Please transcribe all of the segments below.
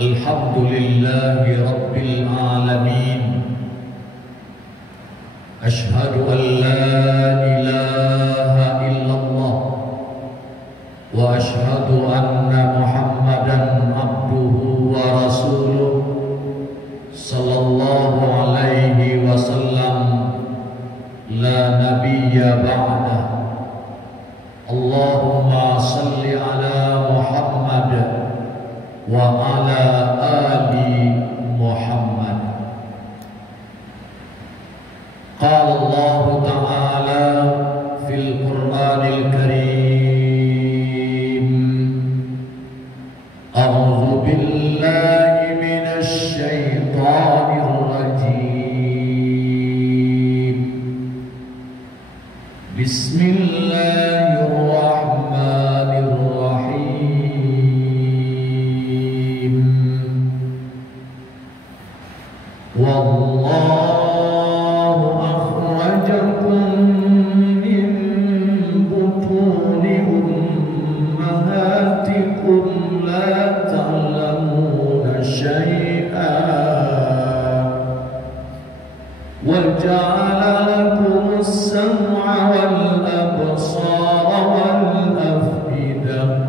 Alhamdulillahi Rabbil Alamin. Ashhadu an la ilaha illallah wa ashhadu anna Muhammadan abduhu wa rasuluh sallallahu alaihi wasallam la nabiyya ba'dah. Allahumma salli ala Muhammad wa ala ali Muhammad. Qala Allah Ta'ala fil Qur'anil Karim, a'udzu billahi minasy syaithanir rajim. Bismillahirrahmanirrahim. Wallahu akhrajakum min butuni ummahatikum la ta'lamuna syai'an wa ja'ala lakum as-sam'a wal absara wal af'idah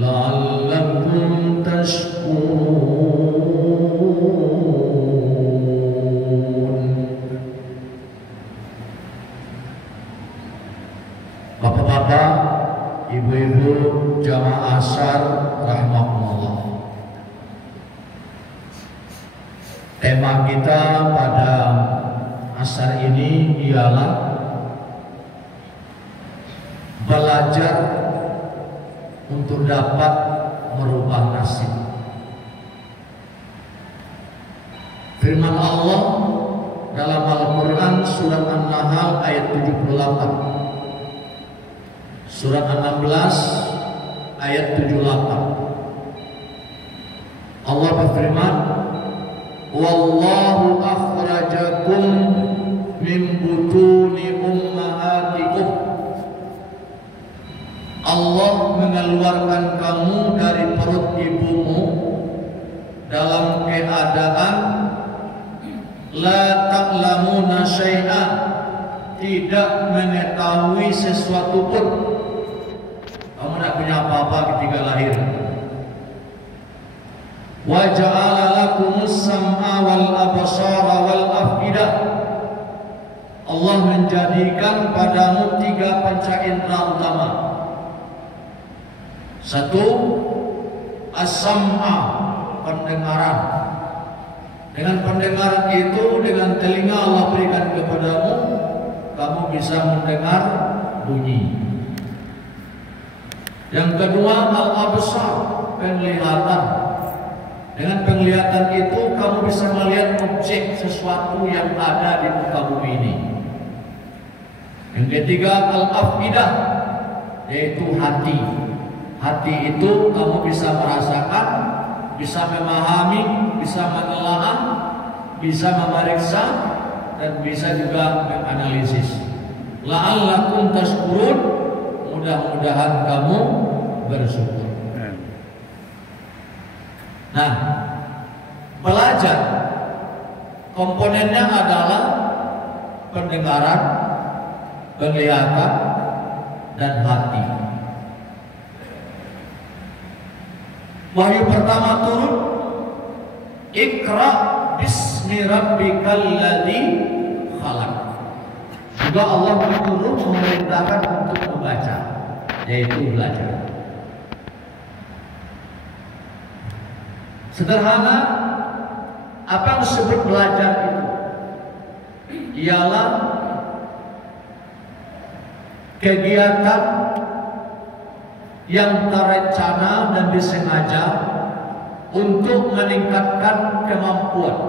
la'allakum tashkurun. Bapak-bapak, ibu-ibu jamaah asar rahmatullah. Tema kita pada asar ini ialah belajar untuk dapat merubah nasib. Firman Allah dalam Al-Quran surat An-Nahl ayat 78, surat An-16 ayat 78. Allah berfirman, wallahu akhrajakum min butuni ummahatikum. Allah mengeluarkan kamu dari perut ibumu dalam keadaan la ta'lamuna syai'an, tidak mengetahui sesuatu pun. Kamu tidak punya apa-apa ketika lahir. Wa ja'ala lakumus sam'a wal absara wal af'idah. Allah menjadikan padamu 3 panca indera utama. 1, as-sam'a, pendengaran. Dengan pendengaran itu, dengan telinga Allah berikan kepadamu, kamu bisa mendengar bunyi. Yang kedua, al-absar, penglihatan. Dengan penglihatan itu kamu bisa melihat objek sesuatu yang ada di muka bumi ini. Yang ketiga, al-afidah, yaitu hati. Hati itu kamu bisa merasakan, bisa memahami, bisa menelaah, bisa memeriksa, dan bisa juga menganalisis. La'allakum tashkurun, mudah-mudahan kamu bersyukur. Nah, belajar komponennya adalah pendengaran, penglihatan, dan hati. Wahyu pertama turun, Iqra bismi rabbikal ladzi khalaq. Juga Allah turun memerintahkan untuk membaca, yaitu belajar. Sederhana, apa yang disebut belajar itu? Ialah kegiatan yang terencana dan disengaja untuk meningkatkan kemampuan,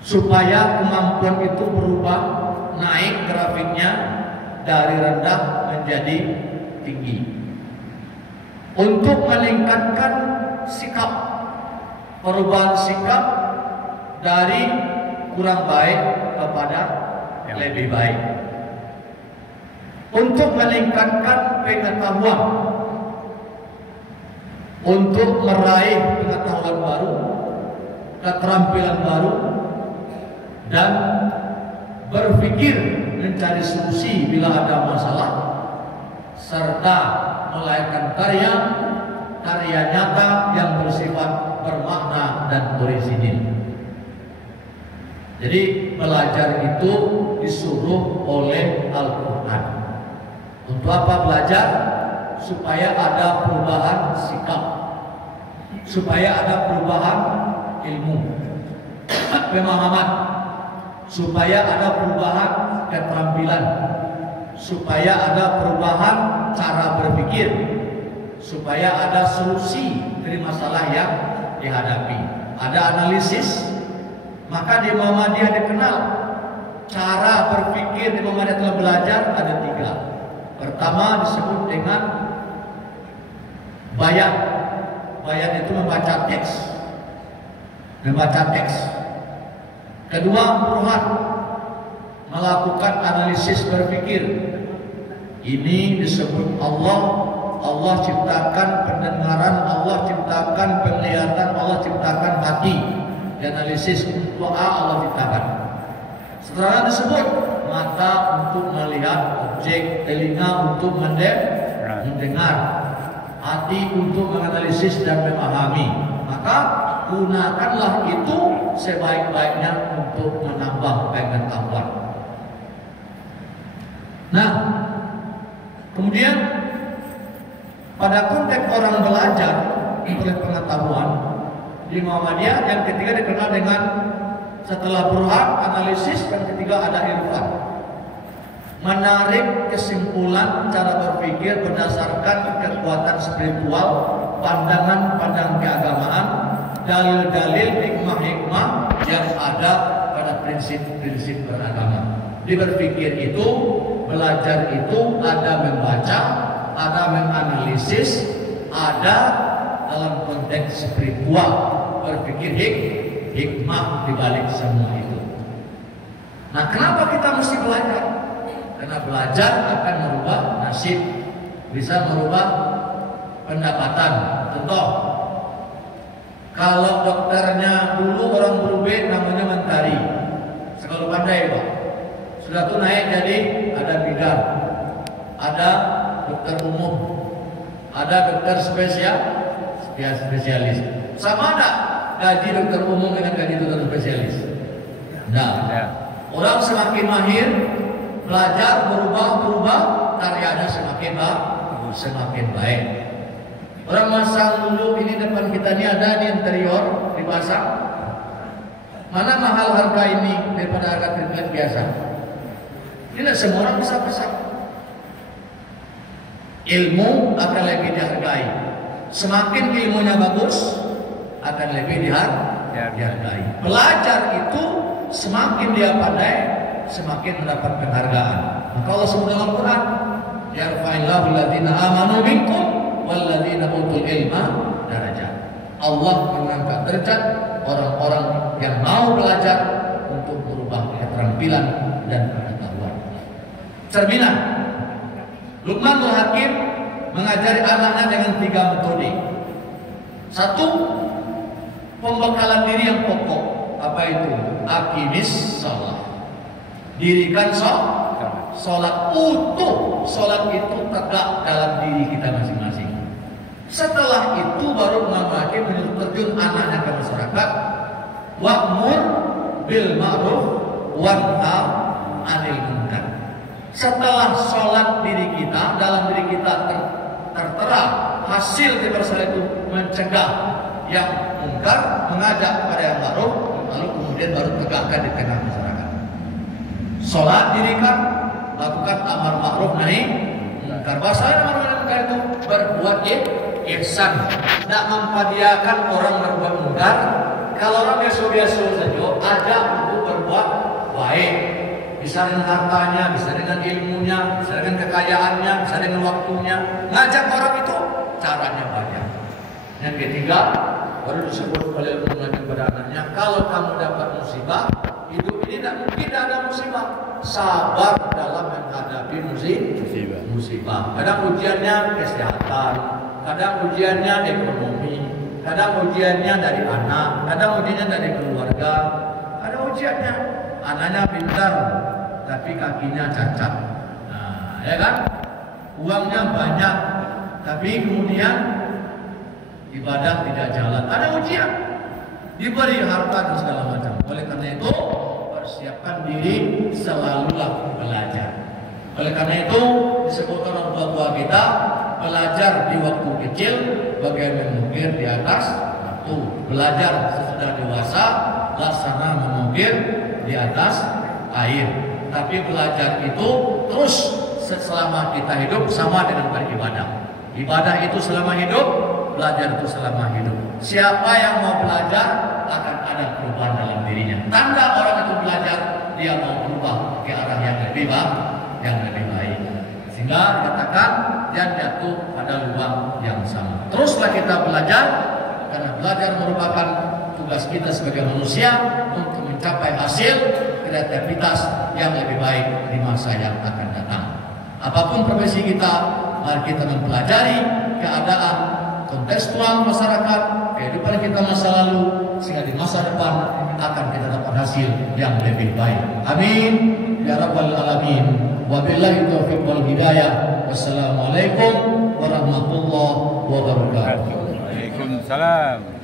supaya kemampuan itu berubah, naik grafiknya dari rendah menjadi tinggi, untuk meningkatkan sikap, perubahan sikap dari kurang baik kepada lebih baik, untuk meningkatkan pengetahuan, untuk meraih pengetahuan baru, keterampilan baru, dan berpikir mencari solusi bila ada masalah, serta melahirkan karya nyata yang bersifat bermakna dan orisinil. Jadi belajar itu disuruh oleh Al-Quran. Untuk apa belajar? Supaya ada perubahan sikap, supaya ada perubahan ilmu, pemahaman, supaya ada perubahan keterampilan, supaya ada perubahan cara berpikir, supaya ada solusi dari masalah yang dihadapi, ada analisis. Maka di Muhammadiyah dikenal cara berpikir di Muhammadiyah telah belajar ada 3. Pertama disebut dengan bayan. Bayan itu membaca teks. Kedua burhan, melakukan analisis berpikir. Ini disebut Allah ciptakan pendengaran, Allah ciptakan penglihatan, Allah ciptakan hati. Analisis untuk Allah ciptakan. Setelah disebut mata untuk melihat objek, telinga untuk mendengar, hati untuk menganalisis dan memahami. Maka gunakanlah itu sebaik-baiknya untuk menambah pengetahuan. Nah, kemudian pada konteks orang belajar oleh pengetahuan di Muhammadiyah, yang ketiga dikenal dengan setelah burhan, analisis, dan ketiga ada irfan. Menarik kesimpulan cara berpikir berdasarkan kekuatan spiritual, pandangan keagamaan, dalil-dalil hikmah-hikmah yang ada pada prinsip-prinsip beragama. Di berpikir itu, belajar itu ada membaca, ada menganalisis, ada dalam konteks spiritual, berpikir hikmah di balik semua itu. Nah, kenapa kita mesti belajar? Karena belajar akan merubah nasib, bisa merubah pendapatan. Contoh, kalau dokternya dulu orang berubah namanya mentari, sekolah pandai Pak, sudah tuh naik jadi ada bidang, ada dokter umum, ada dokter spesialis. Sama ada gaji dokter umum dengan gaji dokter spesialis? Nah, orang semakin mahir, belajar berubah, karyanya semakin baik. Orang masang dulu ini depan kita ini ada di interior dipasang. Mana mahal harga ini daripada harga treatment biasa? Tidak semua orang bisa pasang. Ilmu akan lebih dihargai. Semakin ilmunya bagus, akan lebih dihargai. Belajar itu semakin dia pandai, semakin mendapat penghargaan. Maka Allah sebut dalam Quran, yarfa'illahu alladziina aamanu minkum walladzina utul ilma darajat. Allah mengangkat derajat orang-orang yang mau belajar untuk merubah keterampilan dan pengetahuan. Cerminan, Luqmanul Hakim mengajari anaknya dengan 3 metode. 1, pembekalan diri yang pokok. Apa itu? Aqimis shalah. Dirikan sholat utuh. Sholat itu tegak dalam diri kita masing-masing. Setelah itu baru Imam Hakim menyuruh terjun anaknya ke masyarakat. Wa'mur bil ma'ruf wanha 'anil munkar. Setelah sholat diri kita, dalam diri kita tertera hasil dari sholat itu mencegah yang mungkar, mengajak kepada yang ma'ruf, lalu kemudian baru tegakkan di tengah masyarakat. Sholat dirikan, lakukan amar ma'ruf nahi mungkar. Bahasanya amar ma'ruf mungkar itu berbuat ihsan, tidak memperdiakan orang berbuat mungkar. Kalau orang biasa-biasa saja, ada untuk berbuat baik. Bisa dengan hartanya, bisa dengan ilmunya, bisa dengan kekayaannya, bisa dengan waktunya. Ngajak orang itu caranya banyak. Yang ketiga, baru disebut oleh Allah kepada anaknya, kalau kamu dapat musibah, hidup ini tidak mungkin ada musibah. Sabar dalam menghadapi musibah. musibah. Kadang ujiannya kesehatan, kadang ujiannya ekonomi, kadang ujiannya dari anak, kadang ujiannya dari keluarga. Ada ujiannya, anaknya pintar, tapi kakinya cacat. Nah, ya kan? Uangnya banyak, tapi kemudian ibadah tidak jalan. Ada ujian, diberi harta dan segala macam. Oleh karena itu, persiapkan diri, selalulah belajar. Oleh karena itu, disebutkan orang tua kita, belajar di waktu kecil bagaimana mengukir di atas batu. Belajar sesudah dewasa, laksana mengukir di atas air. Tapi belajar itu terus selama kita hidup, sama dengan beribadah. Ibadah itu selama hidup, belajar itu selama hidup. Siapa yang mau belajar akan ada perubahan dalam dirinya. Tanda orang itu belajar, dia mau berubah ke arah yang lebih baik. Sehingga katakan yang jatuh pada lubang yang sama. Teruslah kita belajar, karena belajar merupakan tugas kita sebagai manusia untuk mencapai hasil kreativitas yang lebih baik di masa yang akan datang. Apapun profesi kita, mari kita mempelajari keadaan kontekstual masyarakat, kehidupan kita masa lalu, sehingga di masa depan akan kita dapat hasil yang lebih baik. Amin ya rabbal alamin. Wabillahi taufiq wal hidayah. Wassalamualaikum warahmatullahi wabarakatuh. Waalaikumsalam.